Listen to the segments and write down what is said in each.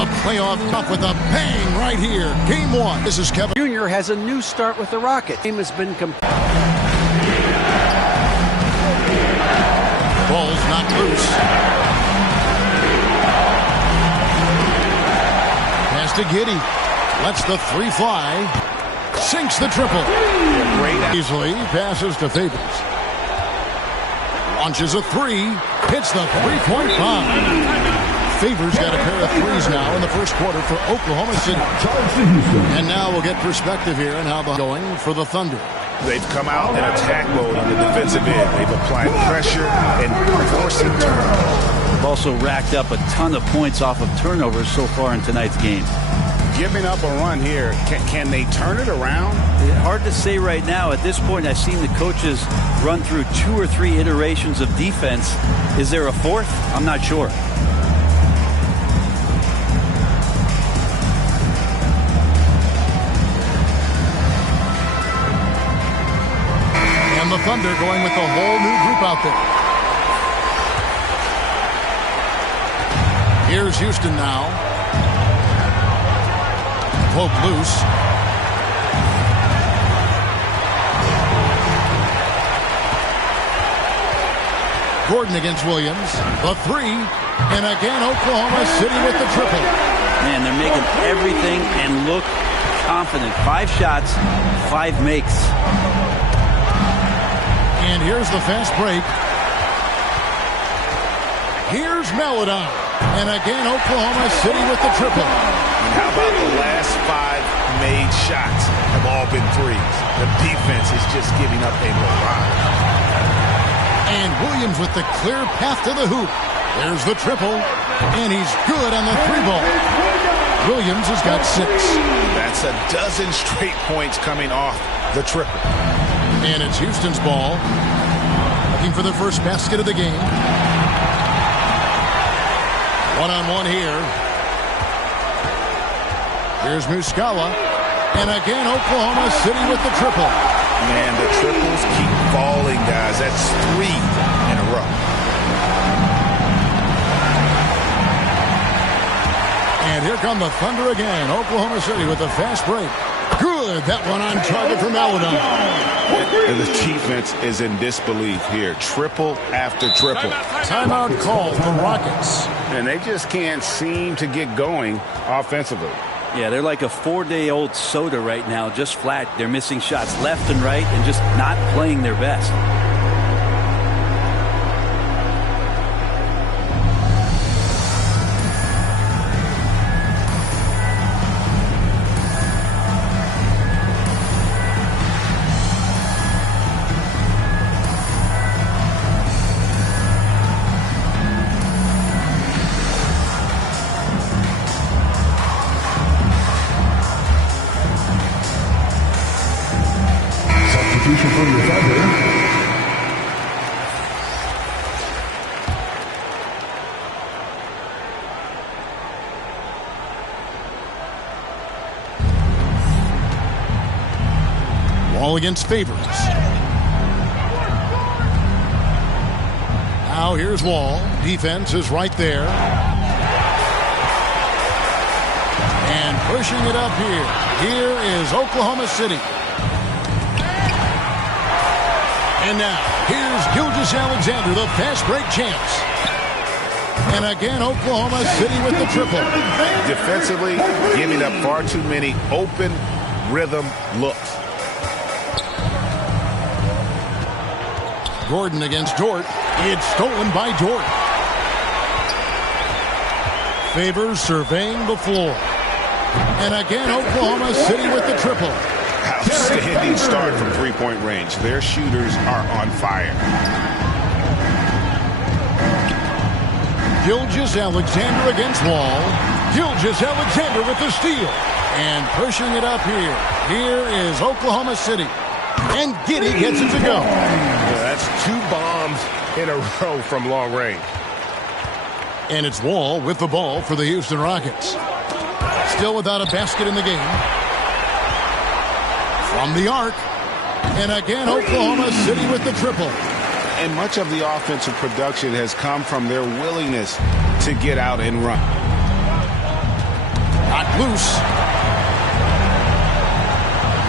The playoff cup with a bang right here. Game 1. This is Kevin. Jr. has a new start with the Rockets. Game has been Ball's not loose. Pass to Giddey. Lets the 3 fly. Sinks the triple. Easily passes to Favors. Launches a 3. Hits the 3-point bomb. Favors got a pair of 3s now in the first quarter for Oklahoma City. And now we'll get perspective here on how they're going for the Thunder. They've come out in attack mode on the defensive end. They've applied pressure and forcing turnovers. They've also racked up a ton of points off of turnovers so far in tonight's game. Giving up a run here, can they turn it around? Hard to say right now. At this point, I've seen the coaches run through 2 or 3 iterations of defense. Is there a 4th? I'm not sure. The Thunder going with a whole new group out there. Here's Houston now. Poke loose. Gordon against Williams. The 3. And again, Oklahoma City with the triple. Man, they're making everything and look confident. 5 shots, 5 makes. And here's the fast break. Here's Maladon. And again, Oklahoma City with the triple. And how about the last 5 made shots have all been 3s. The defense is just giving up a barrage. And Williams with the clear path to the hoop. There's the triple. And he's good on the 3-ball. Williams has got 6. That's a dozen straight points coming off the triple. And it's Houston's ball. Looking for the first basket of the game. One-on-one here. Here's Muscala. And again, Oklahoma City with the triple. Man, the triples keep falling, guys. That's 3 in a row. And here come the Thunder again. Oklahoma City with a fast break. Good. That one on target for Maladon. And the defense is in disbelief here. Triple after triple. Timeout call for Rockets. And they just can't seem to get going offensively. Yeah, they're like a 4-day-old soda right now, just flat. They're missing shots left and right and just not playing their best. Wall against Favors. Now here's Wall. Defense is right there. And pushing it up here. Here is Oklahoma City. And now here's Gilgeous-Alexander, the fast break champs. And again, Oklahoma City with the triple. Defensively, giving up far too many open rhythm looks. Gordon against Dort. It's stolen by Dort. Favors surveying the floor. And again, Oklahoma City with the triple. Outstanding start from 3-point range. Their shooters are on fire. Gilgeous-Alexander against Wall. Gilgeous-Alexander with the steal. And pushing it up here. Here is Oklahoma City. And Giddey gets it to go. Yeah, that's 2 bombs in a row from long range. And it's Wall with the ball for the Houston Rockets. Still without a basket in the game. From the arc. And again, Oklahoma City with the triple. And much of the offensive production has come from their willingness to get out and run. Knocked loose.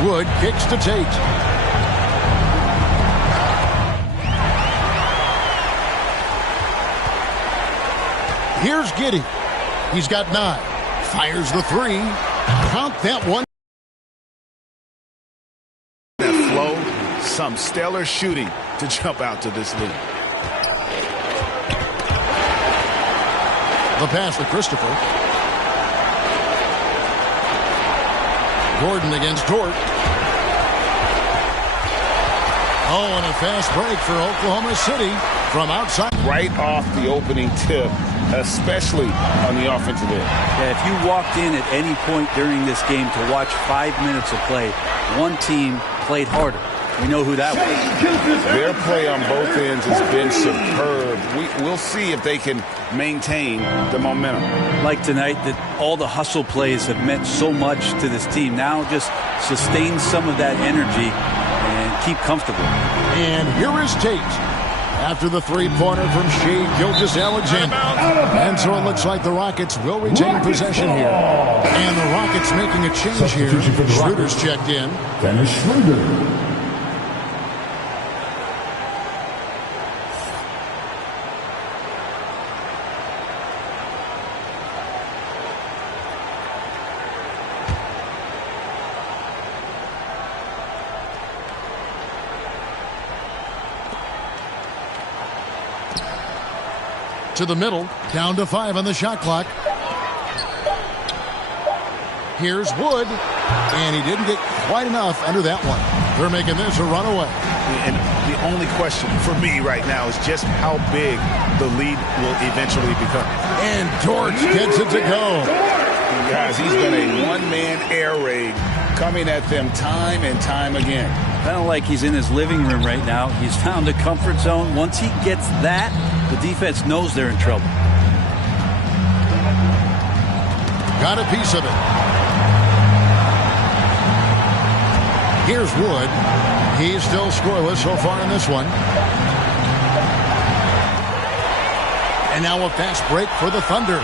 Wood kicks to Tate. Here's Giddey. He's got 9. Fires the 3. Count that one. That flow, some stellar shooting to jump out to this lead. The pass to Christopher. Gordon against Dort. Oh, and a fast break for Oklahoma City from outside. Right off the opening tip, especially on the offensive end. Yeah, if you walked in at any point during this game to watch 5 minutes of play, one team played harder. We know who that was. Their play on both ends has been superb. We'll see if they can maintain the momentum. Like tonight, that all the hustle plays have meant so much to this team. Now just sustain some of that energy and keep comfortable. And here is Tate after the three-pointer from Shea Gilgeous-Alexander. And so it looks like the Rockets will retain possession here. And the Rockets making a change here. Schroeder's checked in. Dennis Schroeder. To the middle, down to 5 on the shot clock. Here's Wood, and he didn't get quite enough under that one. They're making this a runaway. And the only question for me right now is just how big the lead will eventually become. And Dort gets it to go. Guys, he's been a one-man air raid coming at them time and time again. Kind of like he's in his living room right now. He's found a comfort zone. Once he gets that, the defense knows they're in trouble. Got a piece of it. Here's Wood. He's still scoreless so far in this one. And now a fast break for the Thunder.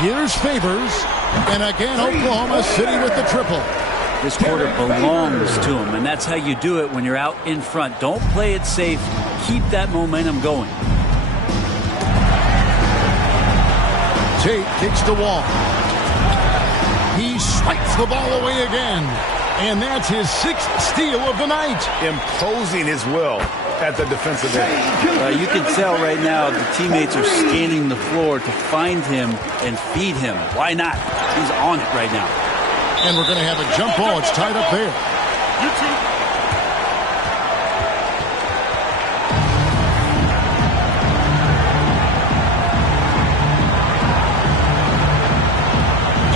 Here's Favors. And again, Oklahoma City with the triple. This quarter belongs to him, and that's how you do it when you're out in front. Don't play it safe. Keep that momentum going. Tate kicks the wall. He swipes the ball away again. And that's his 6th steal of the night. Imposing his will at the defensive end. You can tell right now the teammates are scanning the floor to find him and feed him. Why not? He's on it right now. And we're going to have a jump ball. It's tied up there.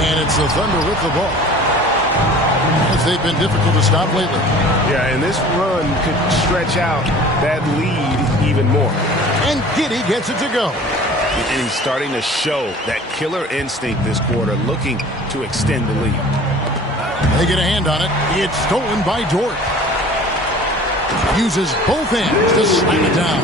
And it's the Thunder with the ball. As they've been difficult to stop lately. Yeah, and this run could stretch out that lead even more. And Giddey gets it to go. And he's starting to show that killer instinct this quarter, looking to extend the lead. They get a hand on it. It's stolen by Dort. Uses both hands to slam it down.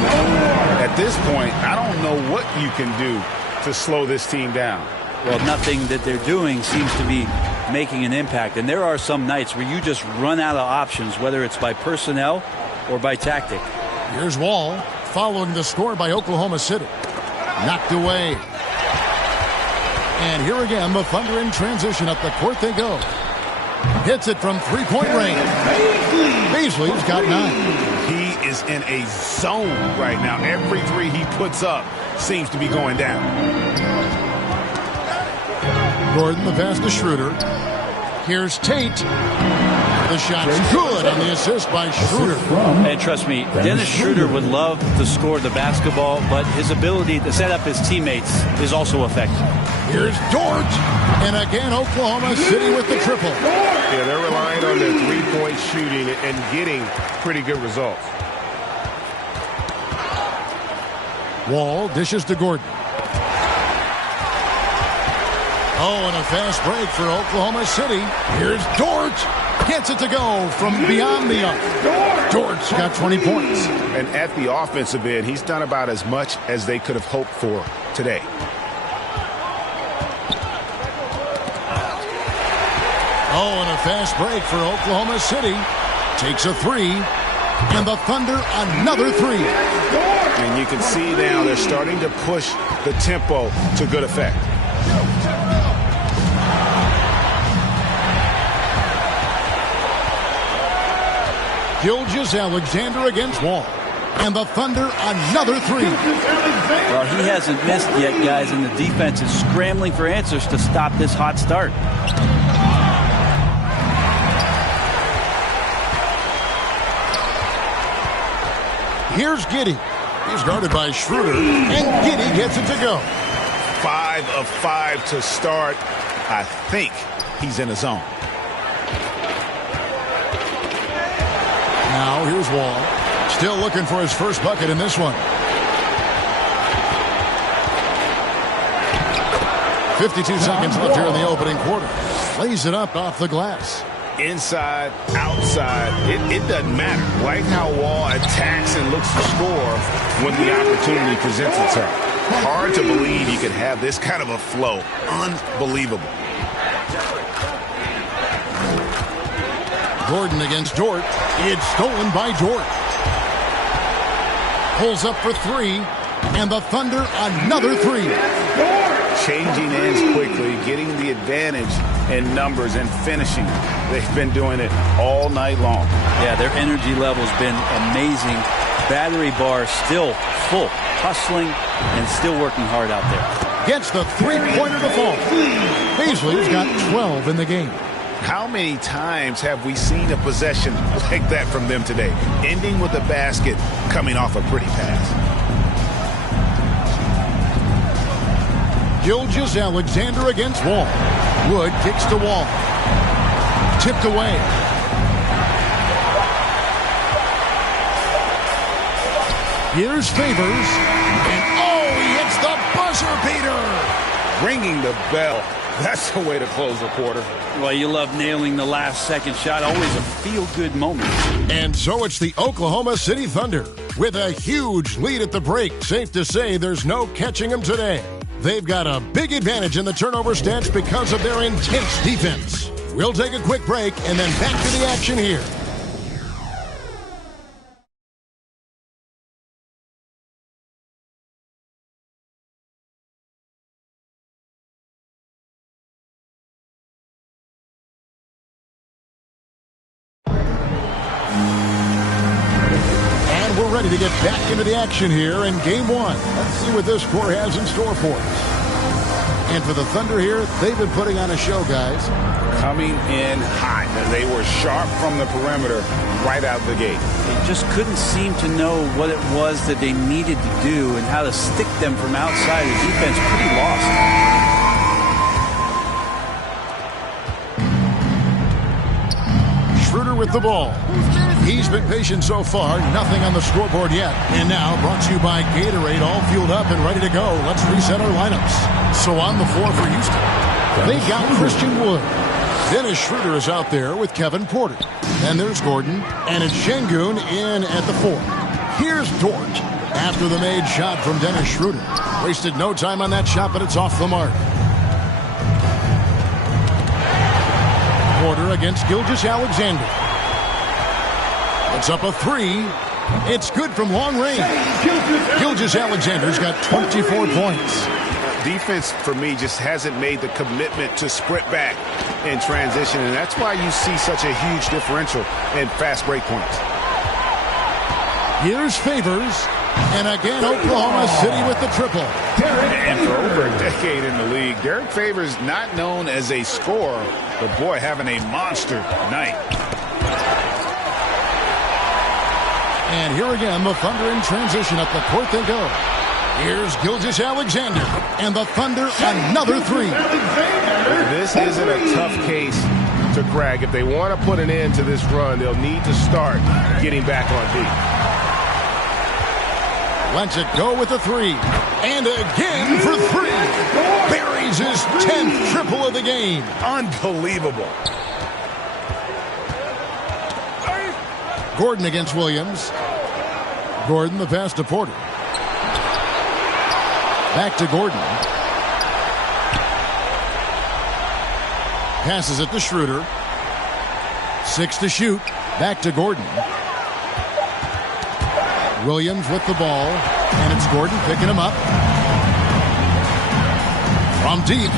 At this point, I don't know what you can do to slow this team down. Well, nothing that they're doing seems to be making an impact. And there are some nights where you just run out of options, whether it's by personnel or by tactic. Here's Wall following the score by Oklahoma City. Knocked away. And here again, the Thunder in transition. Up the court they go. Hits it from three-point range. Beasley's got 9. He is in a zone right now. Every three he puts up seems to be going down. Gordon, the pass to Schroeder. Here's Tate. The shot's good on the assist by Schroeder. And trust me, Dennis Schroeder would love to score the basketball, but his ability to set up his teammates is also effective. Here's Dort. And again, Oklahoma City with the triple. Yeah, they're relying on their three-point shooting and getting pretty good results. Wall dishes to Gordon. Oh, and a fast break for Oklahoma City. Here's Dort. Gets it to go from beyond the arc. Dort's got 20 points. And at the offensive end, he's done about as much as they could have hoped for today. fast break for Oklahoma City. Takes a three. And the Thunder, another three. And you can see now they're starting to push the tempo to good effect. Gilgeous-Alexander against Wall. And the Thunder, another three. Well, he hasn't missed yet, guys, and the defense is scrambling for answers to stop this hot start. Here's Giddey. He's guarded by Schroeder, and Giddey gets it to go. 5 of 5 to start. I think he's in the zone. Now here's Wall. Still looking for his first bucket in this one. 52 seconds left here in the opening quarter. Lays it up off the glass. Inside, outside, it doesn't matter. Like how Wall attacks and looks to score when the opportunity presents itself. Hard to believe you could have this kind of a flow. Unbelievable. Gordon against Dort. It's stolen by Dort. Pulls up for three, and the Thunder another three. Changing ends quickly, getting the advantage in numbers and finishing. They've been doing it all night long. Yeah, their energy level's been amazing. Battery bar still full, hustling and still working hard out there. Gets the three-pointer to fall. Paisley's got 12 in the game. How many times have we seen a possession like that from them today? Ending with a basket, coming off a pretty pass. Gilgeous-Alexander against Wall. Wood kicks to Wall. Tipped away. Here's Favors. And he hits the buzzer beater. Ringing the bell. That's the way to close the quarter. Well, you love nailing the last second shot. Always a feel-good moment. And so it's the Oklahoma City Thunder with a huge lead at the break. Safe to say there's no catching them today. They've got a big advantage in the turnover stats because of their intense defense. We'll take a quick break and then back to the action here. And we're ready to get back into the action here in game one. Let's see what this score has in store for us. And for the Thunder here, they've been putting on a show, guys. Coming in hot. They were sharp from the perimeter right out the gate. They just couldn't seem to know what it was that they needed to do and how to stick them from outside. The defense pretty lost. Schroeder with the ball. He's been patient so far. Nothing on the scoreboard yet. And now brought to you by Gatorade, all fueled up and ready to go. Let's reset our lineups. So on the floor for Houston, they got Christian Wood. Dennis Schroeder is out there with Kevin Porter. And there's Gordon. And it's Şengün in at the 4. Here's Dort after the made shot from Dennis Schroeder. Wasted no time on that shot, but it's off the mark. Porter against Gilgeous-Alexander. It's up a 3. It's good from long range. Gilgeous-Alexander's got 24 points. Defense, for me, just hasn't made the commitment to sprint back in transition, and that's why you see such a huge differential in fast break points. Here's Favors, and again Oklahoma City with the triple. And for over a decade in the league, Derek Favors not known as a scorer, but boy, having a monster night. And here again, the Thunder in transition. Up the court they go. Here's Gilgeous-Alexander, and the Thunder another 3. This isn't a tough case to crack. If they want to put an end to this run, they'll need to start getting back on D. Lets it go with the 3. And again for 3. Buries his 10th triple of the game. Unbelievable. Gordon against Williams. Gordon the pass to Porter. Back to Gordon. Passes it to Schroeder. 6 to shoot. Back to Gordon. Williams with the ball. And it's Gordon picking him up. From deep.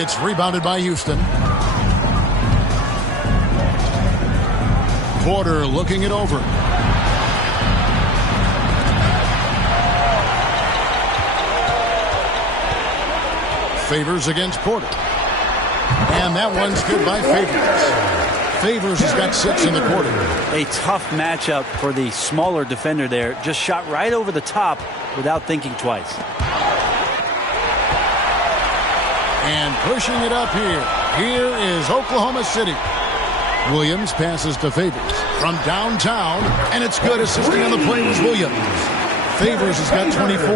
It's rebounded by Houston. Porter looking it over. Favors against Porter. And that one's good by Favors. Favors has got 6 in the quarter. A tough matchup for the smaller defender there. Just shot right over the top without thinking twice. And pushing it up here. Here is Oklahoma City. Williams passes to Favors from downtown, and it's good. Assisting on the play was Williams. Favors has got 24.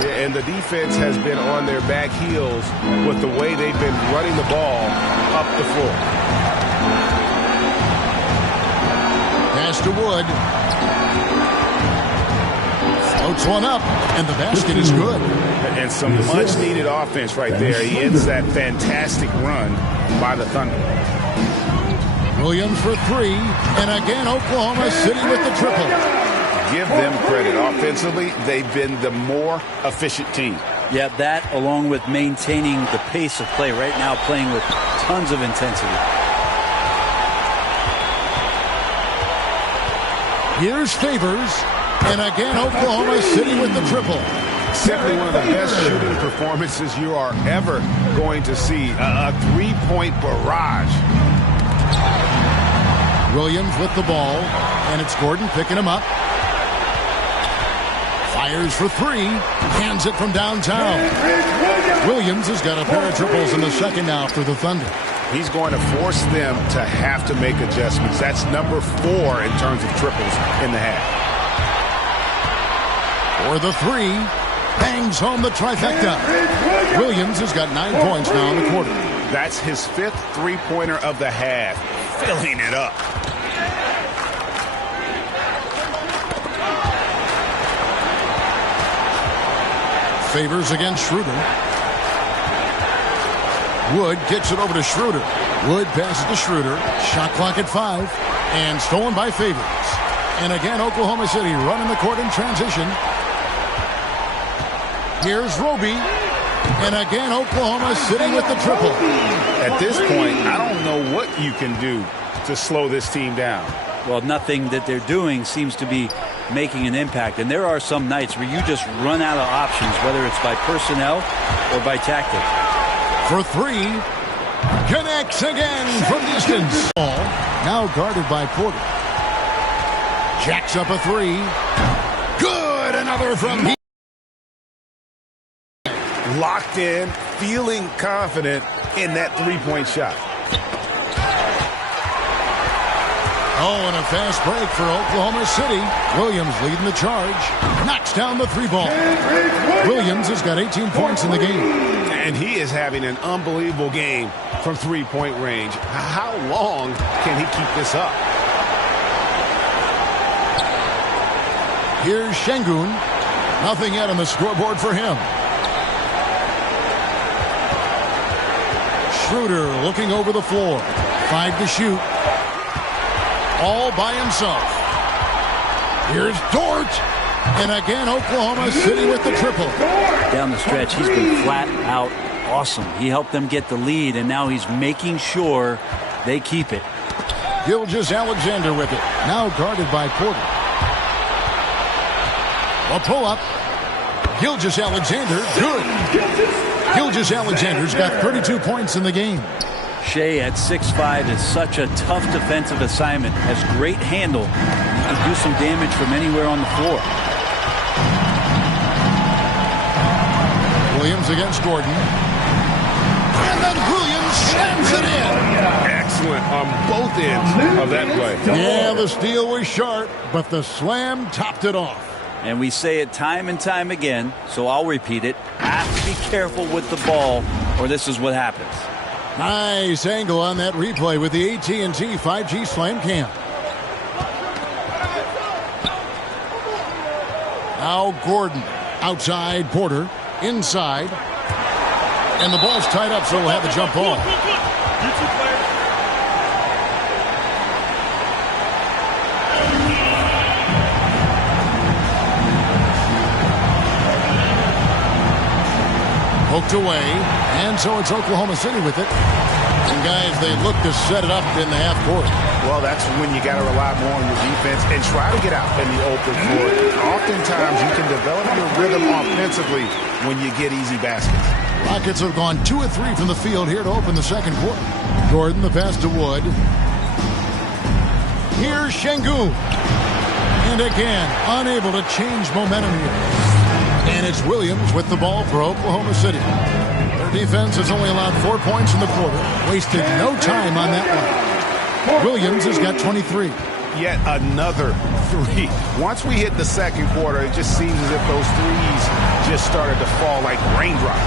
Yeah, and the defense has been on their back heels with the way they've been running the ball up the floor. Pass to Wood. Floats one up, and the basket is good. And some much-needed offense right there. He ends that fantastic run by the Thunder. Williams for 3, and again Oklahoma City with the triple. Give them credit. Offensively, they've been the more efficient team. Yeah, that along with maintaining the pace of play right now, playing with tons of intensity. Here's Favors, and again Oklahoma City with the triple. Simply one of the best shooting performances you are ever going to see. A three-point barrage. Williams with the ball, and it's Gordon picking him up. Fires for 3, hands it from downtown. Williams has got a pair of triples in the second now for the Thunder. He's going to force them to have to make adjustments. That's number 4 in terms of triples in the half. For the 3, bangs home the trifecta. Williams has got 9 points now in the quarter. That's his 5th three-pointer of the half, filling it up. Favors against Schroeder. Wood gets it over to Schroeder. Wood passes to Schroeder. Shot clock at 5. And stolen by Favors. And again, Oklahoma City running the court in transition. Here's Roby. And again, Oklahoma City with the triple. At this point, I don't know what you can do to slow this team down. Well, nothing that they're doing seems to be making an impact. And there are some nights where you just run out of options, whether it's by personnel or by tactic. For 3, connects again from distance. Ball now guarded by Porter. Jacks up a 3. Good, another from Locked in, feeling confident in that three-point shot. Oh, and a fast break for Oklahoma City. Williams leading the charge. Knocks down the 3-ball. Williams has got 18 points in the game. And he is having an unbelievable game from three-point range. How long can he keep this up? Here's Şengün. Nothing yet on the scoreboard for him. Schroeder looking over the floor. 5 to shoot. All by himself. Here's Dort. And again, Oklahoma City with the triple. Down the stretch, he's been flat out awesome. He helped them get the lead, and now he's making sure they keep it. Gilgeous-Alexander with it. Now guarded by Porter. A pull-up. Gilgeous-Alexander, good. Gilgeous-Alexander's got 32 points in the game. Shea at 6'5" is such a tough defensive assignment. Has great handle. He can do some damage from anywhere on the floor. Williams against Gordon. And then Williams slams it in. Excellent on both ends of that play. Yeah, the steal was sharp, but the slam topped it off. And we say it time and time again, so I'll repeat it. Have to be careful with the ball, or this is what happens. Nice angle on that replay with the AT&T 5G Slam Cam. Now Gordon outside Porter, inside. And the ball's tied up, so he'll have the jump ball. Poked away, and so it's Oklahoma City with it. And guys, they look to set it up in the half court. Well, that's when you got to rely more on your defense and try to get out in the open court. Oftentimes, you can develop your rhythm offensively when you get easy baskets. Rockets have gone 2 of 3 from the field here to open the second quarter. Gordon, the pass to Wood. Here's Şengün. And again, unable to change momentum here. And it's Williams with the ball for Oklahoma City. Their defense has only allowed 4 points in the quarter. Wasted no time on that one. Williams has got 23. Yet another 3. Once we hit the second quarter, it just seems as if those threes just started to fall like raindrops.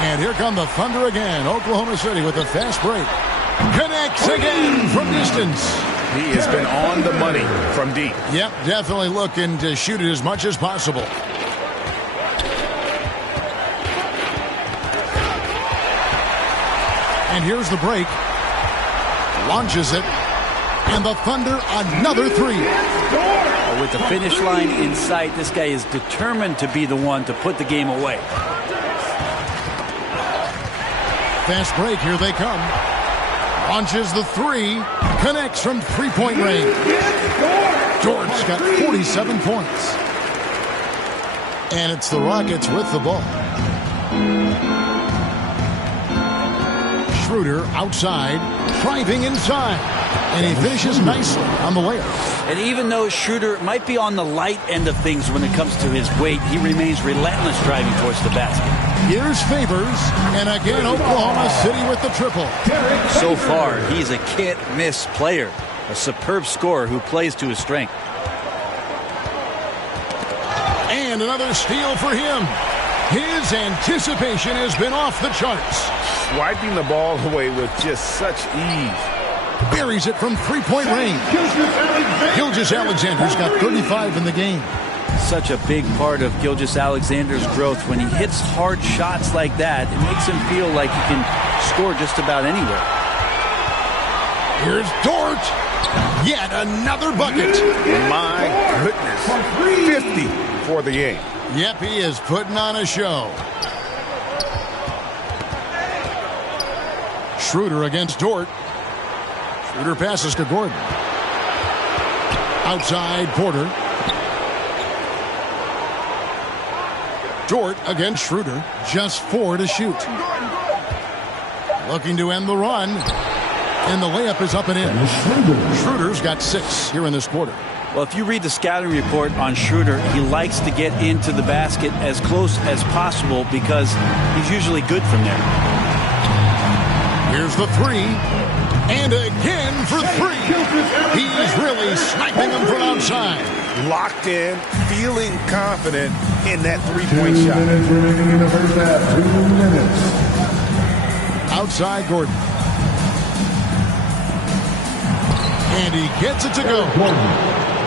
And here come the Thunder again. Oklahoma City with a fast break. Connects again from distance. He has been on the money from deep. Yep, definitely looking to shoot it as much as possible. And here's the break. Launches it. And the Thunder, another 3. With the finish line in sight, this guy is determined to be the one to put the game away. Fast break, here they come. Launches the 3. Connects from three-point range. Dort's got 47 points. And it's the Rockets with the ball. Schroeder outside, driving inside. And he finishes nicely on the layup. And even though Schroeder might be on the light end of things when it comes to his weight, he remains relentless driving towards the basket. Here's Favors, and again Oklahoma City with the triple. So far, he's a can't-miss player, a superb scorer who plays to his strength. And another steal for him. His anticipation has been off the charts. Swiping the ball away with just such ease. Buries it from three-point range. Gilgeous-Alexander's got 35 in the game. Such a big part of Gilgeous-Alexander's growth. When he hits hard shots like that, it makes him feel like he can score just about anywhere. Here's Dort. Yet another bucket. My goodness. 50 for the game. Yep, he is putting on a show. Schroeder against Dort. Schroeder passes to Gordon. Outside, Porter. Dort against Schroeder. Just 4 to shoot. Looking to end the run. And the layup is up and in. Schroeder's got 6 here in this quarter. Well, if you read the scouting report on Schroeder, he likes to get into the basket as close as possible because he's usually good from there. Here's the 3. And again for 3. He's really sniping them from outside. Locked in, feeling confident in that three-point shot. 2 minutes remaining in the first half. 2 minutes. Outside Gordon. And he gets it to go.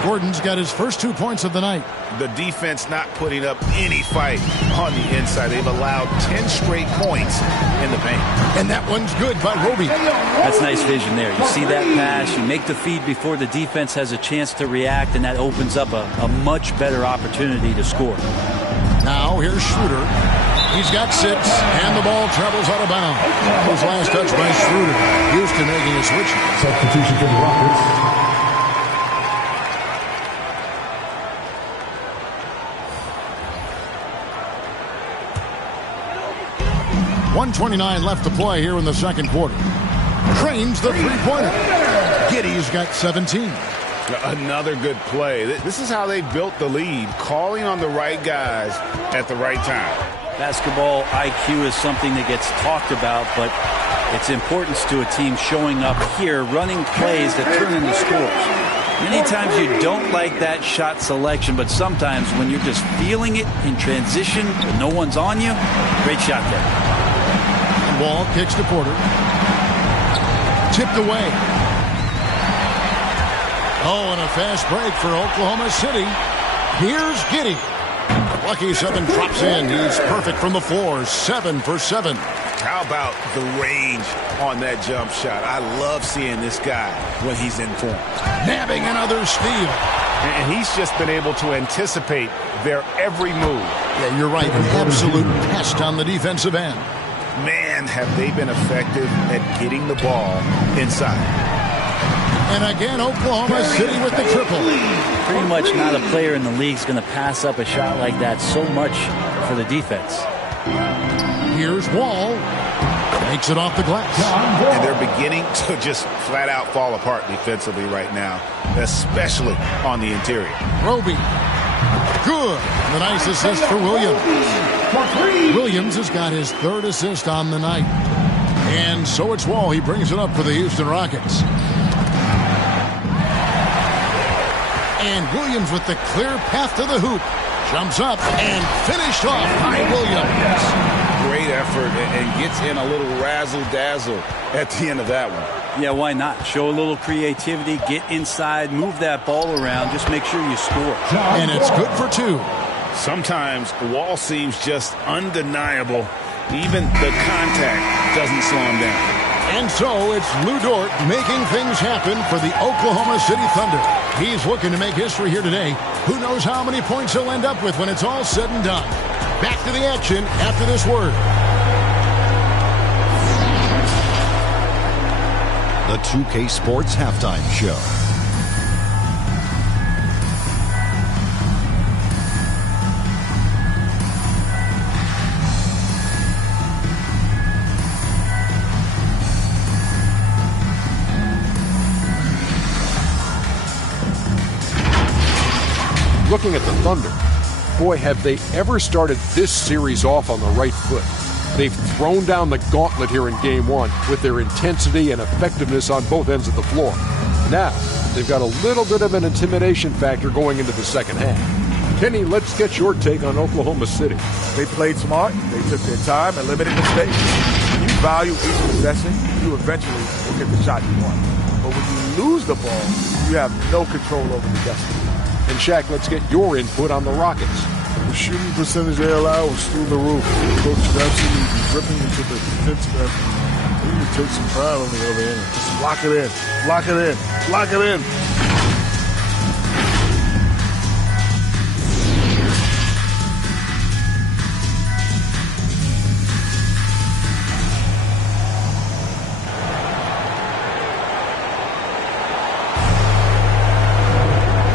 Gordon's got his first 2 points of the night. The defense not putting up any fight on the inside. They've allowed 10 straight points in the paint. And that one's good by Roby. That's nice vision there. You see that pass, you make the feed before the defense has a chance to react, and that opens up a much better opportunity to score. Now here's Schroeder. He's got 6, and the ball travels out of bounds. His last touch by Schroeder. Houston making a switch. Substitution for the Rockets. 1:29 left to play here in the second quarter. Trains the three-pointer. Giddey's got 17. Another good play. This is how they built the lead, calling on the right guys at the right time. Basketball IQ is something that gets talked about, but its importance to a team showing up here, running plays that turn into scores. Many times you don't like that shot selection, but sometimes when you're just feeling it in transition, when no one's on you, great shot there. Ball kicks to Porter. Tipped away. Oh, and a fast break for Oklahoma City. Here's Giddey. Lucky 7 drops in. He's perfect from the floor. 7 for 7. How about the range on that jump shot? I love seeing this guy when he's in form. Nabbing another steal. And he's just been able to anticipate their every move. Yeah, you're right. An absolute pest on the defensive end. Man, have they been effective at getting the ball inside. And again, Oklahoma City with the triple. Pretty much not a player in the league is going to pass up a shot like that so much for the defense. Here's Wall. Makes it off the glass. And they're beginning to just flat out fall apart defensively right now, especially on the interior. Roby. Good. The nice assist for Williams. Williams has got his third assist on the night. And so it's Wall. He brings it up for the Houston Rockets. And Williams with the clear path to the hoop. Jumps up and finished off by Williams. Great effort and gets in a little razzle-dazzle at the end of that one. Yeah, why not? Show a little creativity, get inside, move that ball around, just make sure you score. And it's good for two. Sometimes Wall seems just undeniable. Even the contact doesn't slow him down. And so it's Lou Dort making things happen for the Oklahoma City Thunder. He's looking to make history here today. Who knows how many points he'll end up with when it's all said and done. Back to the action after this word. The 2K Sports Halftime Show. Looking at the Thunder, boy, have they ever started this series off on the right foot. They've thrown down the gauntlet here in Game 1 with their intensity and effectiveness on both ends of the floor. Now, they've got a little bit of an intimidation factor going into the second half. Kenny, let's get your take on Oklahoma City. They played smart. They took their time and limited mistakes. When you value each possession, you eventually will get the shot you want. But when you lose the ball, you have no control over the destiny. And Shaq, let's get your input on the Rockets. The shooting percentage they allow was through the roof. The coach is absolutely ripping into the defensive effort. We need to take some pride on the other end. Just lock it in. Lock it in. Lock it in.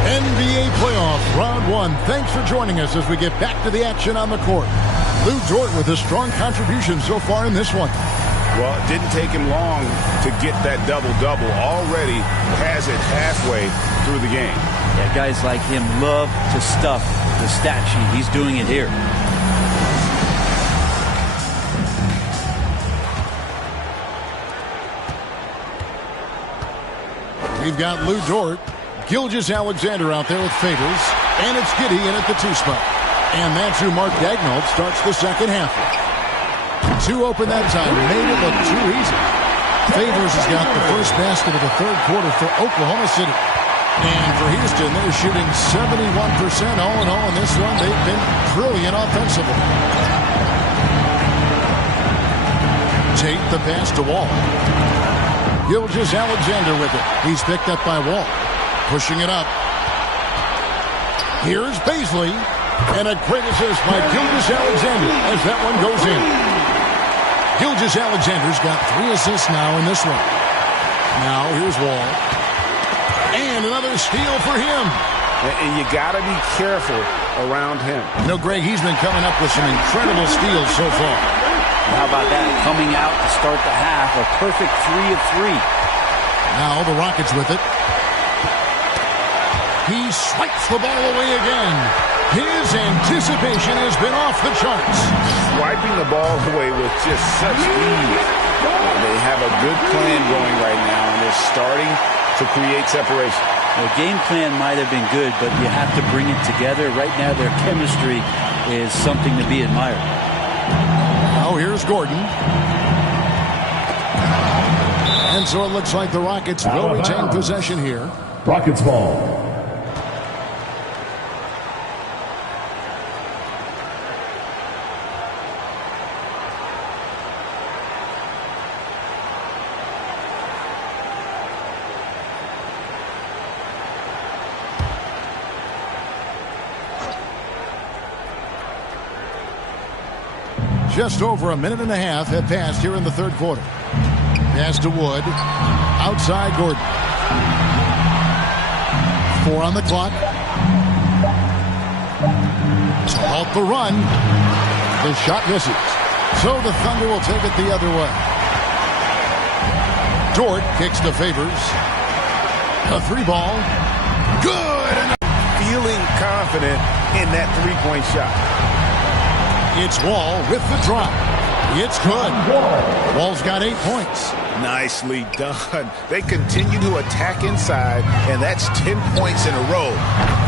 NBA playoff round one. Thanks for joining us as we get back to the action on the court. Lou Dort with a strong contribution so far in this one. Well, it didn't take him long to get that double-double. Already has it halfway through the game. Yeah, guys like him love to stuff the stat sheet. He's doing it here. We've got Lou Dort. Gilgeous-Alexander out there with Favors. And it's Giddey in at the two spot. And that's who Mark Daigneault starts the second half with. Two open that time. Made it look too easy. Favors has got the first basket of the third quarter for Oklahoma City. And for Houston, they're shooting 71% all in all in this one. They've been brilliant offensively. Tate the pass to Wall. Gilgeous-Alexander with it. He's picked up by Wall. Pushing it up. Here's Baisley. And a great assist by Gilgeous-Alexander as that one goes in. Gilgeous-Alexander's got 3 assists now in this one. Now here's Wall. And another steal for him. And you got to be careful around him. You know, Greg, he's been coming up with some incredible steals so far. How about that? Coming out to start the half, a perfect 3 of 3. Now the Rockets with it. He swipes the ball away again. His anticipation has been off the charts. Swiping the ball away with just such ease. They have a good plan going right now, and they're starting to create separation. The game plan might have been good, but you have to bring it together. Right now, their chemistry is something to be admired. Now here's Gordon. And so it looks like the Rockets will retain possession here. Rockets ball. Just over a minute and a half have passed here in the third quarter. Pass to Wood. Outside Gordon. 4 on the clock. To halt the run. The shot misses. So the Thunder will take it the other way. Dort kicks to Favors. A 3-ball. Good! Feeling confident in that three-point shot. It's Wall with the drop. It's good. Wall's got 8 points. Nicely done. They continue to attack inside, and that's 10 points in a row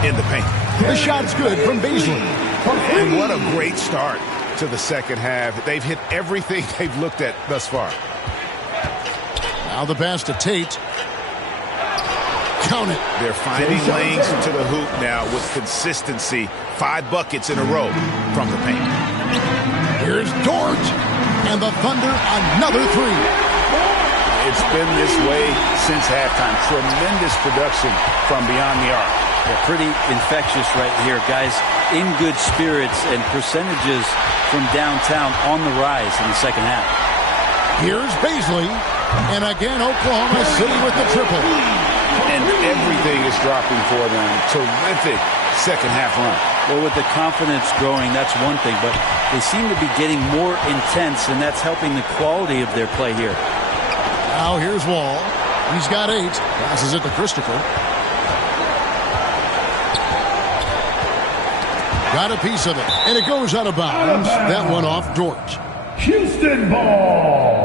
in the paint. The shot's good from Beasley. And what a great start to the second half. They've hit everything they've looked at thus far. Now the pass to Tate. Count it. They're finding lanes into the hoop now with consistency. 5 buckets in a row from the paint. Here's Dort. And the Thunder another 3. It's been this way since halftime. Tremendous production from beyond the arc. They're pretty infectious right here. Guys in good spirits and percentages from downtown on the rise in the second half. Here's Beasley. And again, Oklahoma City with the triple. And everything is dropping for them. Terrific second half run. Well, with the confidence growing, that's one thing, but they seem to be getting more intense, and that's helping the quality of their play here. Now here's Wall. He's got 8. Passes it to Christopher. Got a piece of it, and it goes out of bounds. That one off Dort. Houston ball.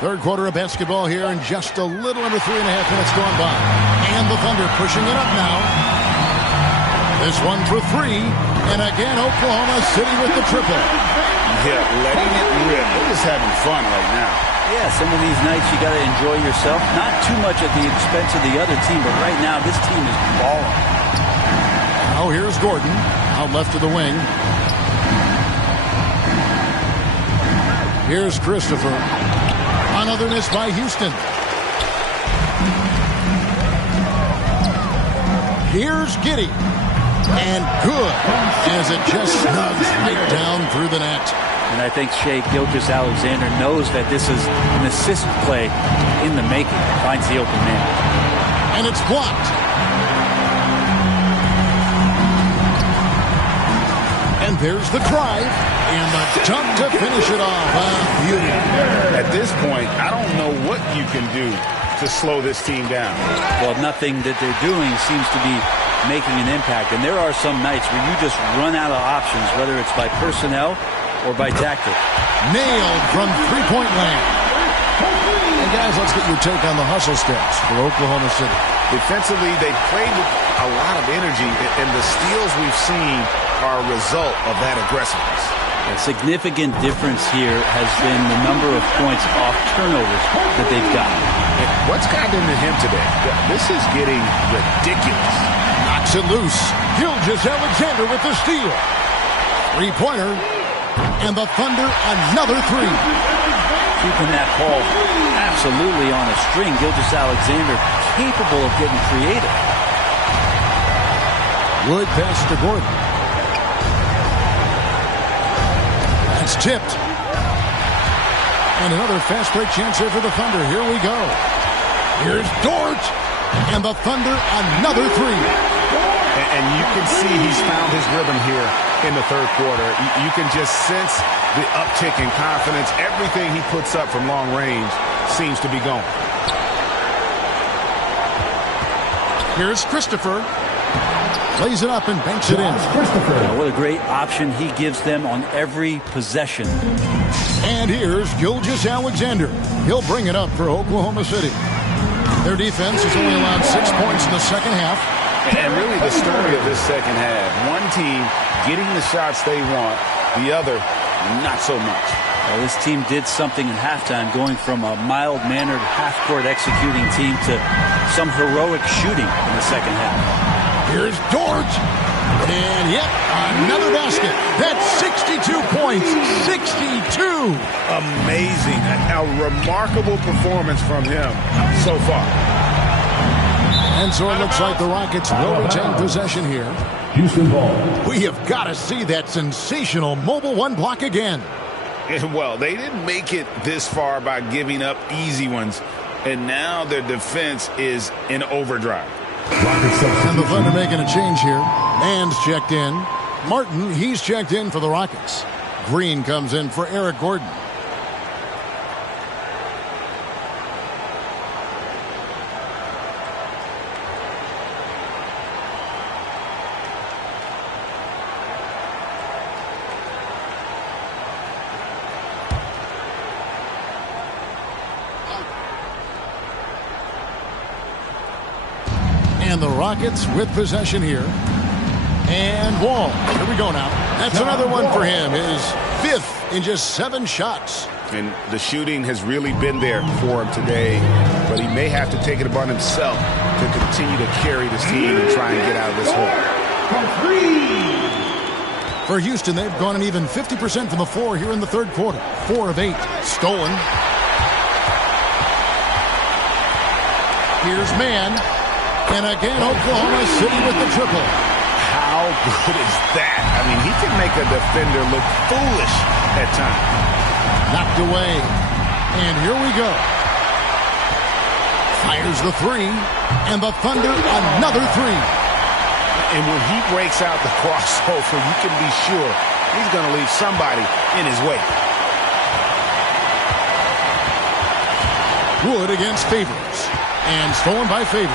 Third quarter of basketball here, and just a little under 3.5 minutes gone by. And the Thunder pushing it up now. This one for 3. And again, Oklahoma City with the triple. Yeah, letting it rip. They're just having fun right now. Yeah, some of these nights you got to enjoy yourself. Not too much at the expense of the other team, but right now this team is balling. Now here's Gordon, out left to the wing. Here's Christopher. Another miss by Houston. Here's Giddey. And good, as it just snugs right down through the net. And I think Shai Gilgeous-Alexander knows that this is an assist play in the making. Finds the open man. And it's blocked. And there's the drive. And the dunk to finish it off. Beauty. At this point, I don't know what you can do to slow this team down. Well, nothing that they're doing seems to be making an impact. And there are some nights where you just run out of options, whether it's by personnel or by tactic. Nailed from three-point land. And guys, let's get your take on the hustle steps for Oklahoma City. Defensively, they played with a lot of energy, and the steals we've seen are a result of that aggressiveness. A significant difference here has been the number of points off turnovers that they've gotten. What's gotten into him today? This is getting ridiculous. Knocks it loose. Gilgeous-Alexander with the steal. Three-pointer. And the Thunder another 3. Keeping that ball absolutely on a string. Gilgeous-Alexander capable of getting creative. Wood pass to Gordon. That's tipped. And another fast break chance here for the Thunder. Here we go. Here's Dort. And the Thunder another 3. And you can see he's found his rhythm here in the third quarter. You can just sense the uptick in confidence. Everything he puts up from long range seems to be going. Here's Christopher. Plays it up and banks it in. What a great option he gives them on every possession. And here's Gilgeous-Alexander. He'll bring it up for Oklahoma City. Their defense has only allowed 6 points in the second half. And really the story of this second half. One team getting the shots they want, the other not so much. Well, this team did something in halftime, going from a mild-mannered half-court executing team to some heroic shooting in the second half. Here's Dort. And yep, another basket. That's 62 points. 62. Amazing. A remarkable performance from him so far. And so it looks like the Rockets will retain possession here. Houston ball. We have got to see that sensational mobile one block again. Well, they didn't make it this far by giving up easy ones. And now their defense is in overdrive. And the Thunder making a change here. Mann's checked in. Martin, he's checked in for the Rockets. Green comes in for Eric Gordon. And the Rockets with possession here. And Wall. Here we go now. That's another one for him. His 5th in just 7 shots. And the shooting has really been there for him today. But he may have to take it upon himself to continue to carry this team and try and get out of this hole. For Houston, they've gone an even 50% from the floor here in the 3rd quarter. 4 of 8. Stolen. Here's Mann. And again, Oklahoma City with the triple. How good is that? I mean, he can make a defender look foolish at times. Knocked away. And here we go. Fires the 3. And the Thunder another 3. And when he breaks out the crossover, you can be sure he's going to leave somebody in his way. Wood against Favors. And stolen by Favors.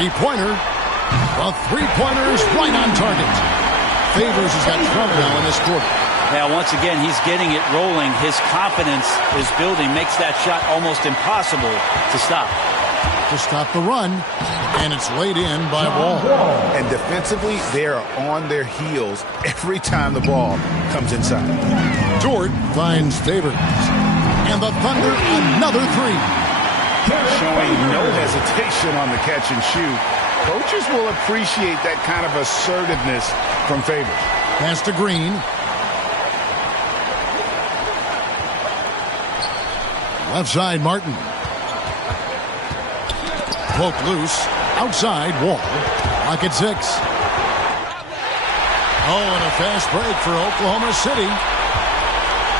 3-pointer. The 3-pointer is right on target. Favors has got 12 now in this quarter. Now, once again, he's getting it rolling. His confidence is building, makes that shot almost impossible to stop. To stop the run, and it's laid in by Wall. And defensively, they are on their heels every time the ball comes inside. Dort finds Favors. And the Thunder another 3. Showing no hesitation on the catch and shoot. Coaches will appreciate that kind of assertiveness from Favors. Pass to Green. Left side, Martin. Poke loose. Outside, Wall. Rocket 6. Oh, and a fast break for Oklahoma City.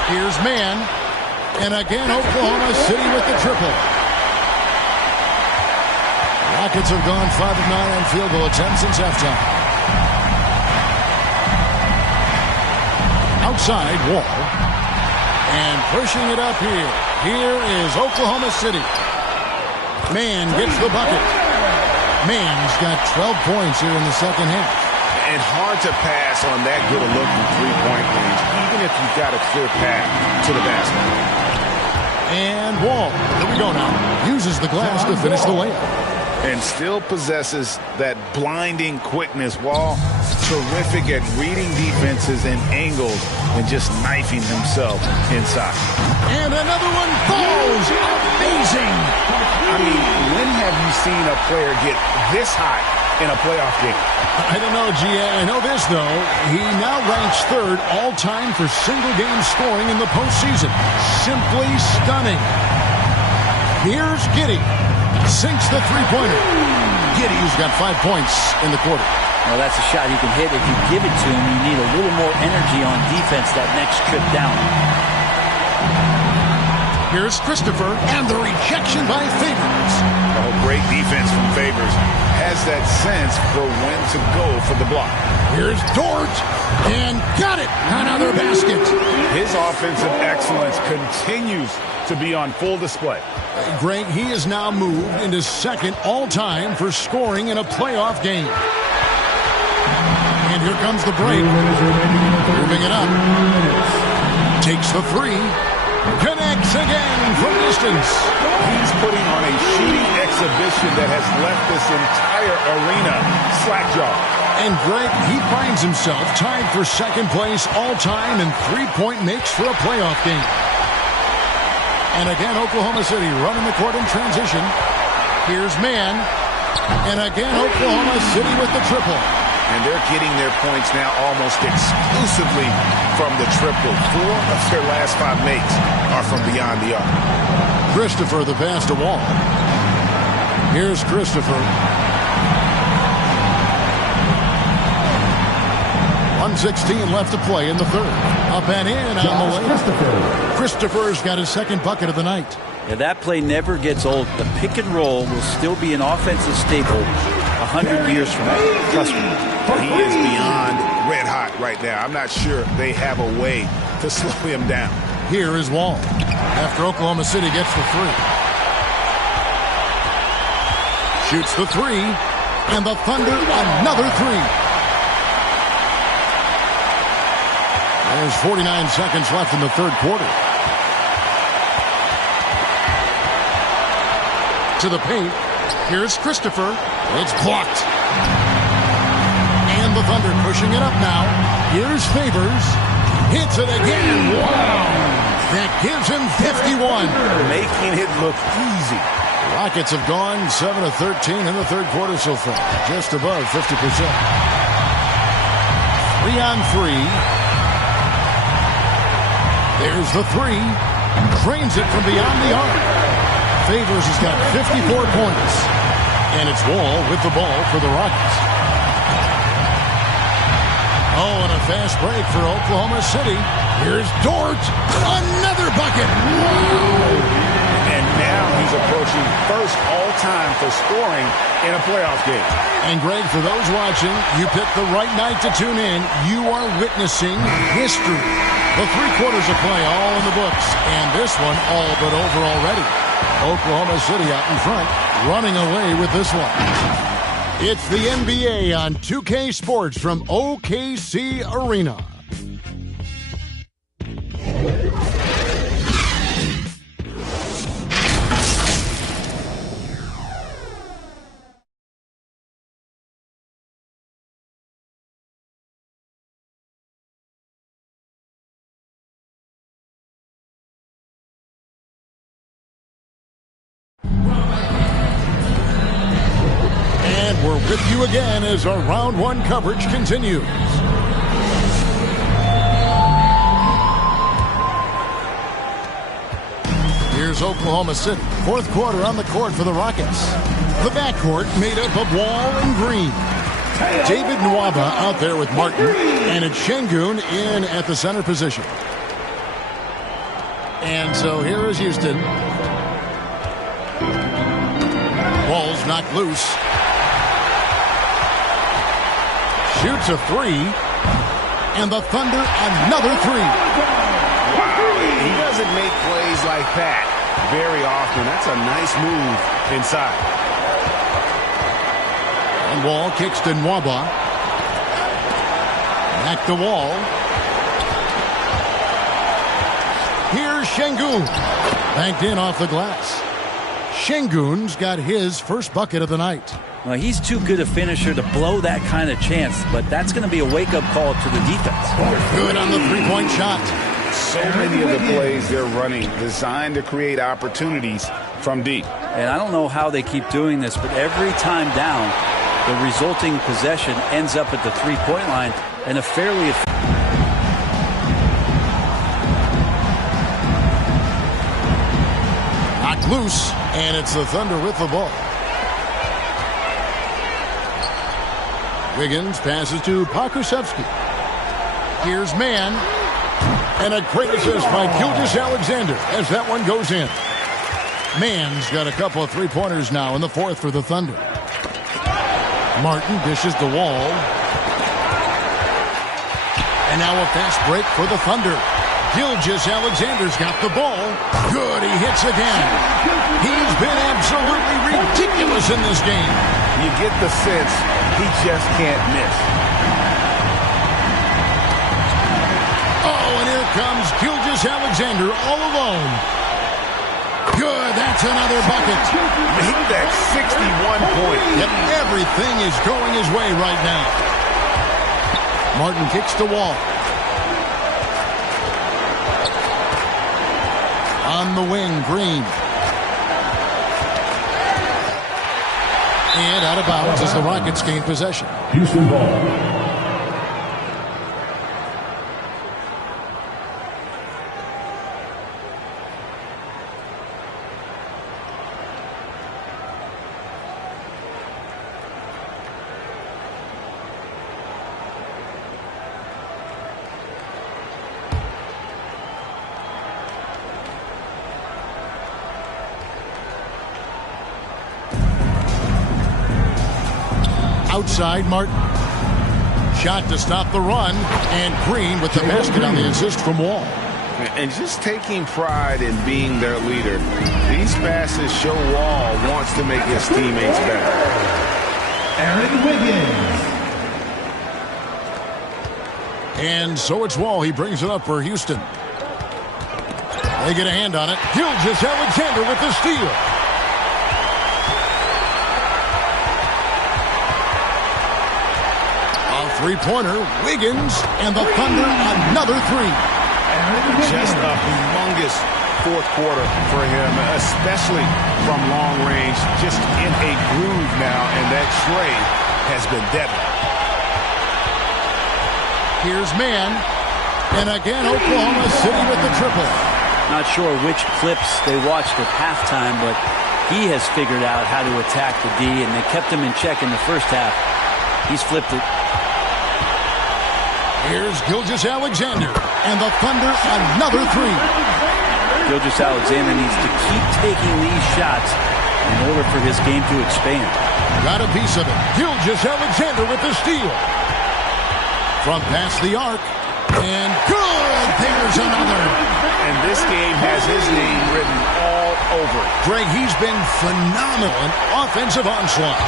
Here's Mann. And again, Oklahoma City with the triple. Rockets have gone 5 of 9 on field goal attempts since halftime. Outside, Wall. And pushing it up here. Here is Oklahoma City. Mann gets the bucket. Mann's got 12 points here in the second half. And hard to pass on that good a look from three-point range, even if you've got a clear path to the basket. And Wall, here we go now, uses the glass to finish the layup. And still possesses that blinding quickness. Wall, terrific at reading defenses and angles and just knifing himself inside. And another one falls. Amazing. I mean, when have you seen a player get this hot in a playoff game? I don't know, G.A. I know this, though. He now ranks 3rd all-time for single-game scoring in the postseason. Simply stunning. Here's Giddey. Sinks the 3-pointer. Giddey's got 5 points in the quarter. Well, that's a shot he can hit. If you give it to him, you need a little more energy on defense that next trip down. Here's Christopher, and the rejection by Favors. Oh, great defense from Favors. Has that sense for when to go for the block. Here's Dort, and got it. Another basket. His offensive excellence continues to be on full display. Greg, he has now moved into 2nd all-time for scoring in a playoff game. And here comes the break. Moving it up. Takes the 3. Connects again from distance. He's putting on a shooting exhibition that has left this entire arena slack-jawed. And Greg, he finds himself tied for 2nd place all-time in 3-point makes for a playoff game. And again, Oklahoma City running the court in transition. Here's man. And again, Oklahoma City with the triple. And they're getting their points now almost exclusively from the triple. 4 of their last 5 makes are from beyond the arc. Christopher, the pass to Wall. Here's Christopher. 1:16 left to play in the third. Up and in on the way. Christopher's got his second bucket of the night. Yeah, that play never gets old. The pick and roll will still be an offensive staple 100 years from now. Trust me. He is beyond red hot right now. I'm not sure they have a way to slow him down. Here is Wall. After Oklahoma City gets the three. Shoots the three. And the Thunder another three. There's 49 seconds left in the third quarter. To the paint. Here's Christopher. It's blocked. And the Thunder pushing it up now. Here's Favors. Hits it again. Wow. That gives him 51. Making it look easy. Rockets have gone 7 of 13 in the third quarter so far. Just above 50%. 3-on-3. There's the three. Drains it from beyond the arc. Favors has got 54 points. And it's Wall with the ball for the Rockets. Oh, and a fast break for Oklahoma City. Here's Dort. Another bucket. Wow. And now he's approaching first all-time for scoring in a playoff game. And Greg, for those watching, you picked the right night to tune in. You are witnessing history. The 3 quarters of play all in the books. And this one all but over already. Oklahoma City out in front, running away with this one. It's the NBA on 2K Sports from OKC Arena. We're with you again as our round one coverage continues. Here's Oklahoma City. Fourth quarter on the court for the Rockets. The backcourt made up of Wall and Green. David Nwaba out there with Martin. And it's Şengün in at the center position. And so here is Houston. Ball's knocked loose. Shoots a three, and the Thunder another three. Wow, he doesn't make plays like that very often. That's a nice move inside. And Wall kicks to Nwaba. Back to Wall. Here's Şengün. Banked in off the glass. Şengün's got his first bucket of the night. Well, he's too good a finisher to blow that kind of chance, but that's going to be a wake-up call to the defense. Good on the three-point shot. So many of the plays they're running designed to create opportunities from deep. And I don't know how they keep doing this, but every time down, the resulting possession ends up at the three-point line in a fairly... Knocked loose, and it's the Thunder with the ball. Wiggins passes to Pokusevski. Here's man. And a great assist by Gilgeous-Alexander as that one goes in. Man's got a couple of three-pointers now in the fourth for the Thunder. Martin dishes the Wall. And now a fast break for the Thunder. Gilgeous-Alexander's got the ball. Good, he hits again. He's been absolutely ridiculous in this game. You get the sense he just can't miss. Oh, and here comes Gilgeous-Alexander all alone. Good, that's another bucket. Make that 61 point. Yep, everything is going his way right now. Martin kicks the Wall. On the wing, Green. And out of bounds as the Rockets gain possession. Houston ball. Outside, Martin. Shot to stop the run. And Green with the basket on the assist from Wall. And just taking pride in being their leader. These passes show Wall wants to make his teammates better. Aaron Wiggins. And so it's Wall. He brings it up for Houston. They get a hand on it. Gilgeous-Alexander with the steal. Three-pointer, Wiggins, and the Thunder another three. Just a humongous fourth quarter for him, especially from long range. Just in a groove now, and that trade has been deadly. Here's Mann, and again Oklahoma City with the triple. Not sure which clips they watched at halftime, but he has figured out how to attack the D, and they kept him in check in the first half. He's flipped it. Here's Gilgeous-Alexander, and the Thunder another three. Gilgeous-Alexander needs to keep taking these shots in order for his game to expand. Got a piece of it. Gilgeous-Alexander with the steal. From past the arc, and good! There's another. And this game has his name written all over it. Greg, he's been phenomenal in offensive onslaught.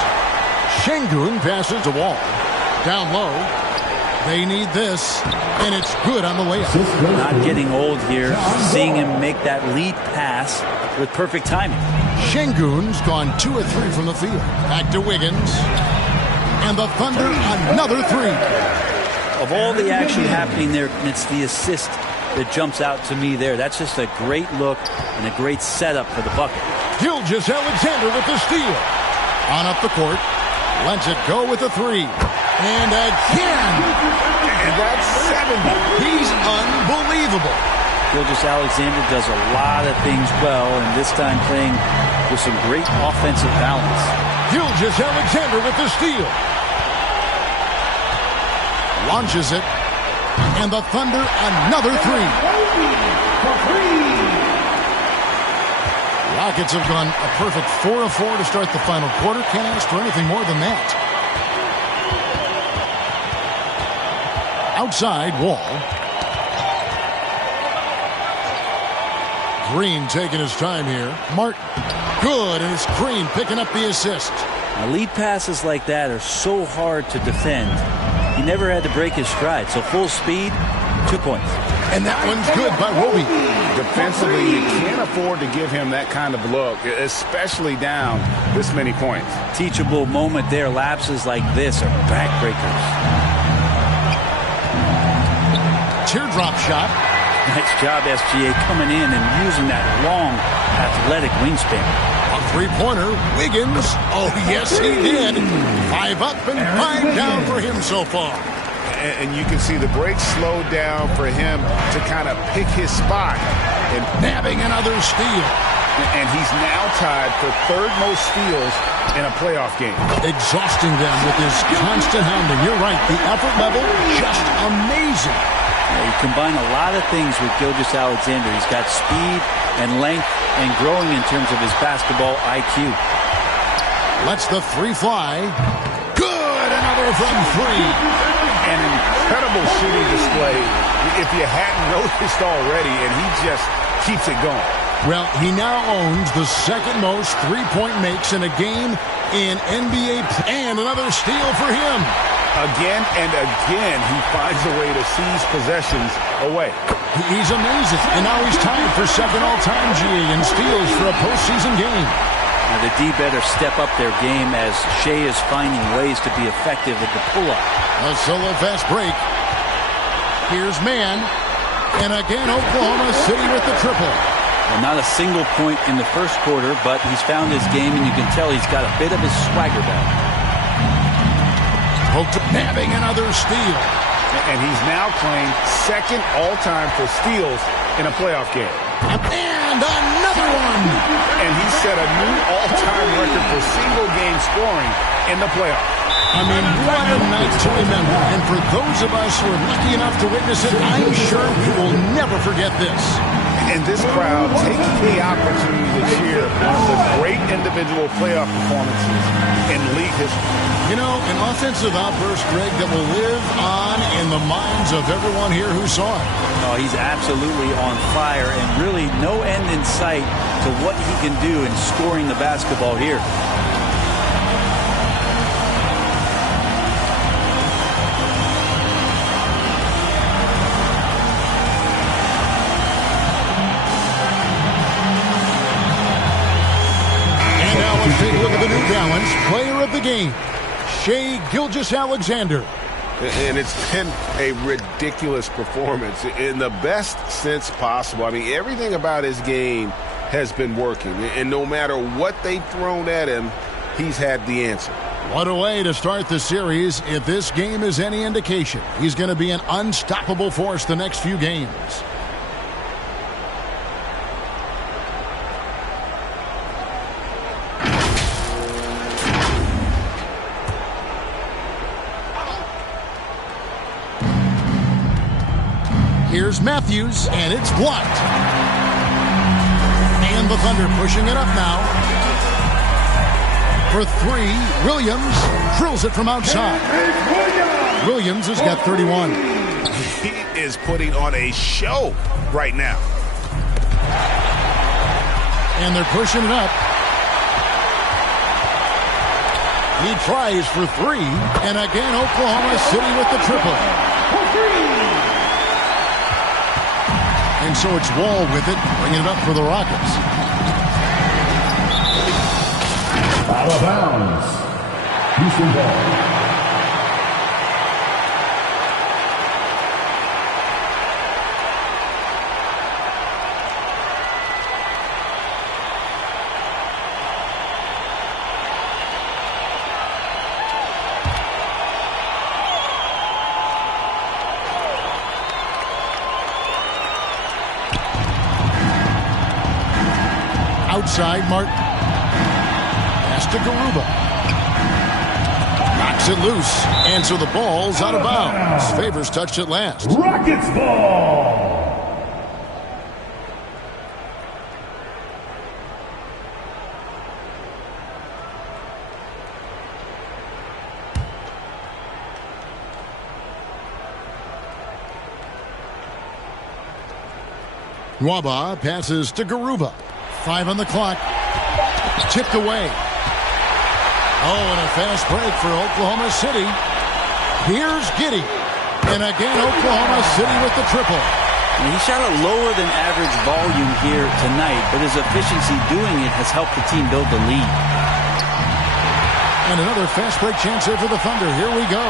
Şengün passes to Wall. Down low. They need this, and it's good on the way up. Not getting old here, seeing him make that lead pass with perfect timing. Şengün's gone 2 of 3 from the field. Back to Wiggins. And the Thunder another three. Of all the action happening there, it's the assist that jumps out to me there. That's just a great look and a great setup for the bucket. Gilgeous-Alexander with the steal. On up the court. Lets it go with the three. And again. And that's 70. He's unbelievable. Gilgeous-Alexander does a lot of things well, and this time playing with some great offensive balance. Gilgeous-Alexander with the steal. Launches it. And the Thunder another three. Rockets have gone a perfect 4 of 4 to start the final quarter. Can't ask for anything more than that. Outside, Wall. Green taking his time here. Martin. Good, and it's Green picking up the assist. Now, lead passes like that are so hard to defend. He never had to break his stride, so full speed, 2 points. And that one's good by Roby. Defensively, you can't afford to give him that kind of look, especially down this many points. Teachable moment there. Lapses like this are backbreakers. Teardrop shot. Nice job, SGA, coming in and using that long, athletic wingspan. A three-pointer, Wiggins. Oh, yes, he did. 5 up and 5 down for him so far. And you can see the break slowed down for him to kind of pick his spot. And nabbing another steal. And he's now tied for third most steals in a playoff game. Exhausting them with his constant hounding. You're right, the effort level, just amazing. Yeah, you combine a lot of things with Gilgeous-Alexander. He's got speed and length and growing in terms of his basketball IQ. Lets the three fly. Good, another from three. An incredible shooting display if you hadn't noticed already, and he just keeps it going. Well, he now owns the second most three-point makes in a game in NBA, and another steal for him. Again and again, he finds a way to seize possessions away. He's amazing, and now he's tied for second all-time, GA, in steals for a postseason game. Now the D better step up their game as Shea is finding ways to be effective at the pull-up. A solo fast break. Here's Mann, and again Oklahoma City with the triple. Well, not a single point in the first quarter, but he's found his game, and you can tell he's got a bit of his swagger back. Nabbing another steal. And he's now claimed second all-time for steals in a playoff game. And another one. And he set a new all-time record for single-game scoring in the playoffs. I mean, what a night to remember. And for those of us who are lucky enough to witness it, I'm sure we will never forget this. And this crowd taking the opportunity to cheer one of the great individual playoff performances in league history. You know, an offensive outburst, Greg, that will live on in the minds of everyone here who saw it. Oh, he's absolutely on fire, and really no end in sight to what he can do in scoring the basketball here. Take a look at the New Balance player of the game, Shai Gilgeous-Alexander. And it's been a ridiculous performance in the best sense possible. I mean, everything about his game has been working. And no matter what they've thrown at him, he's had the answer. What a way to start the series. If this game is any indication, he's going to be an unstoppable force the next few games. Here's Matthews, and it's blocked. And the Thunder pushing it up now. For three, Williams drills it from outside. Williams has got 31. He is putting on a show right now. And they're pushing it up. He tries for three, and again Oklahoma City with the triple. And so it's Wall with it, bringing it up for the Rockets. Out of bounds. Houston ball. Outside, Martin. Pass to Garuba. Knocks it loose. And so the ball's out of bounds. Favors touched it last. Rockets ball. Nwaba passes to Garuba. 5 on the clock. Tipped away. Oh, and a fast break for Oklahoma City. Here's Giddey. And again, Oklahoma City with the triple. He shot a lower than average volume here tonight, but his efficiency doing it has helped the team build the lead. And another fast break chance here for the Thunder. Here we go.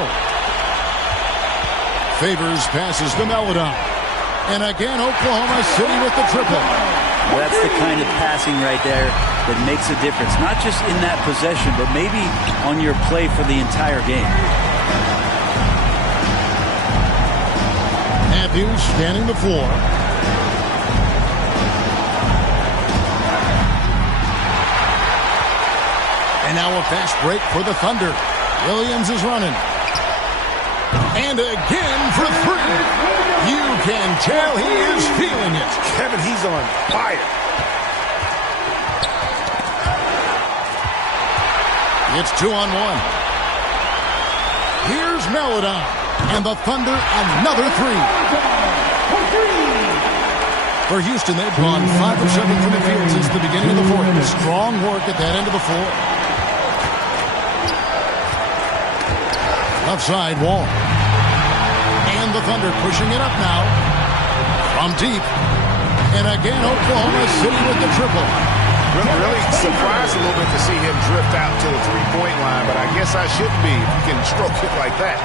Favors passes to Melodon. And again, Oklahoma City with the triple. That's the kind of passing right there that makes a difference. Not just in that possession, but maybe on your play for the entire game. Matthews scanning the floor. And now a fast break for the Thunder. Williams is running. And again for three. You can tell he is feeling it. Kevin, he's on fire. It's 2-on-1. Here's Melodon. And the Thunder, another three. For Houston, they've gone 5 of 7 from the field since the beginning of the fourth. Strong work at that end of the floor. Left side, Wall. And the Thunder pushing it up now. From deep. And again, Oklahoma City with the triple. Really surprised a little bit to see him drift out to the three-point line, but I guess I shouldn't be. You can stroke it like that.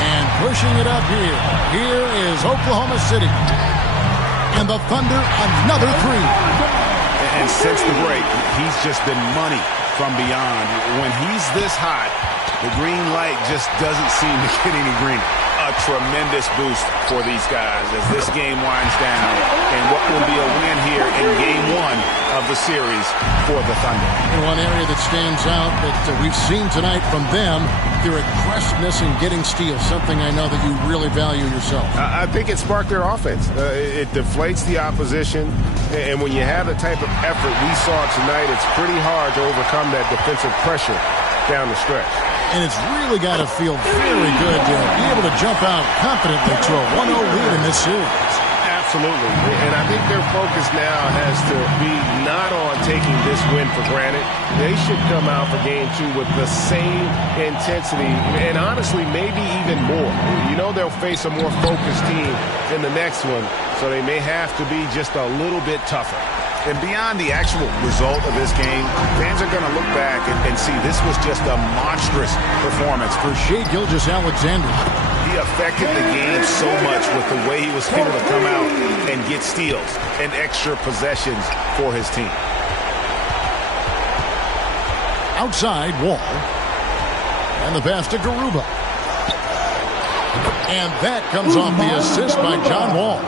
And pushing it up here. Here is Oklahoma City. And the Thunder, another three. And since the break, he's just been money from beyond. When he's this hot, the green light just doesn't seem to get any greener. A tremendous boost for these guys as this game winds down and what will be a win here in Game 1 of the series for the Thunder. And one area that stands out that we've seen tonight from them, their aggressiveness in getting steals, something I know that you really value yourself. I think it sparked their offense. It deflates the opposition, and when you have the type of effort we saw tonight, it's pretty hard to overcome that defensive pressure down the stretch. And it's really got to feel very good to be able to jump out confidently to a 1-0 lead in this series. Absolutely. And I think their focus now has to be not on taking this win for granted. They should come out for Game 2 with the same intensity and honestly maybe even more. You know they'll face a more focused team in the next one, so they may have to be just a little bit tougher. And beyond the actual result of this game, fans are going to look back and see this was just a monstrous performance for Shai Gilgeous-Alexander. He affected the game so much with the way he was able to come out and get steals and extra possessions for his team. Outside, Wall. And the pass to Garuba. And that comes off the assist by John Wall.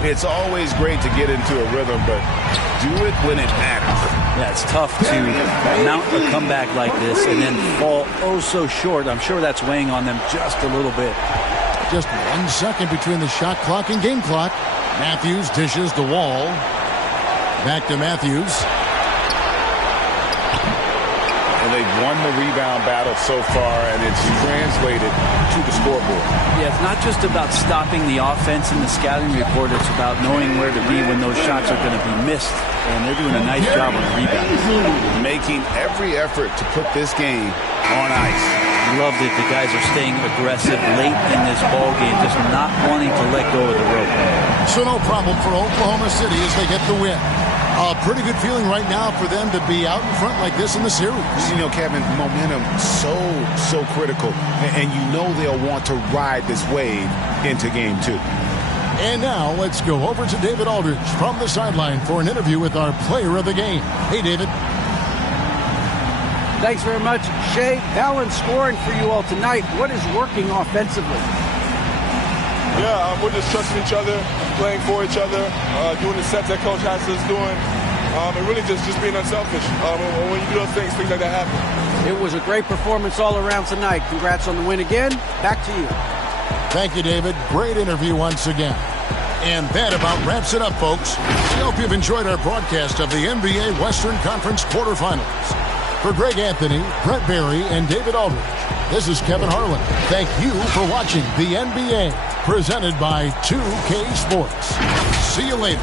It's always great to get into a rhythm, but do it when it matters. Yeah, it's tough to mount a comeback like this and then fall oh so short. I'm sure that's weighing on them just a little bit. Just 1 second between the shot clock and game clock. Matthews dishes the Wall. Back to Matthews. And they've won the rebound battle so far, and it's translated to the scoreboard. Yeah, it's not just about stopping the offense in the scouting report. It's about knowing where to be when those shots are going to be missed. And they're doing a nice job on the rebound. Making every effort to put this game on ice. Love that the guys are staying aggressive late in this ball game, just not wanting to let go of the rope. So no problem for Oklahoma City as they get the win. A pretty good feeling right now for them to be out in front like this in the series. You know, Kevin, momentum so critical. And you know they'll want to ride this wave into Game 2. And now let's go over to David Aldridge from the sideline for an interview with our player of the game. Hey, David. Thanks very much. Shai, balanced scoring for you all tonight. What is working offensively? Yeah, we're just trusting each other, playing for each other, doing the sets that Coach has us doing, and really just being unselfish. When you do those things like that happen. It was a great performance all around tonight. Congrats on the win again. Back to you. Thank you, David. Great interview once again. And that about wraps it up, folks. We hope you've enjoyed our broadcast of the NBA Western Conference quarterfinals. For Greg Anthony, Brett Barry, and David Aldridge, this is Kevin Harlan. Thank you for watching the NBA, presented by 2K Sports. See you later.